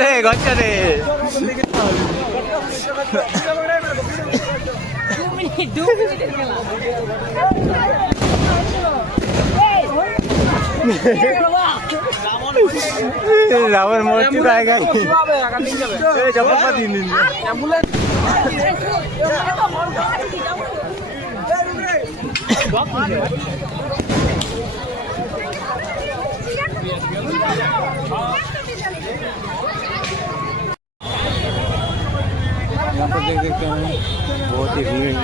রে গচ্ছা রে রাবণ মূর্তি জায়গা দিন দিন यहाँ पर देख सकते हैं बहुत ही भीड़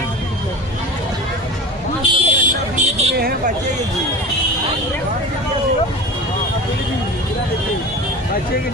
है बच्चे के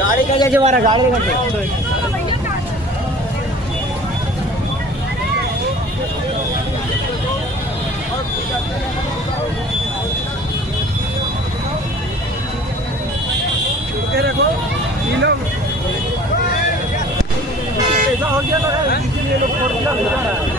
गाड़ी का जैसे हमारा गाड़ी का देखो ऐसा हो गया ना, ये लोग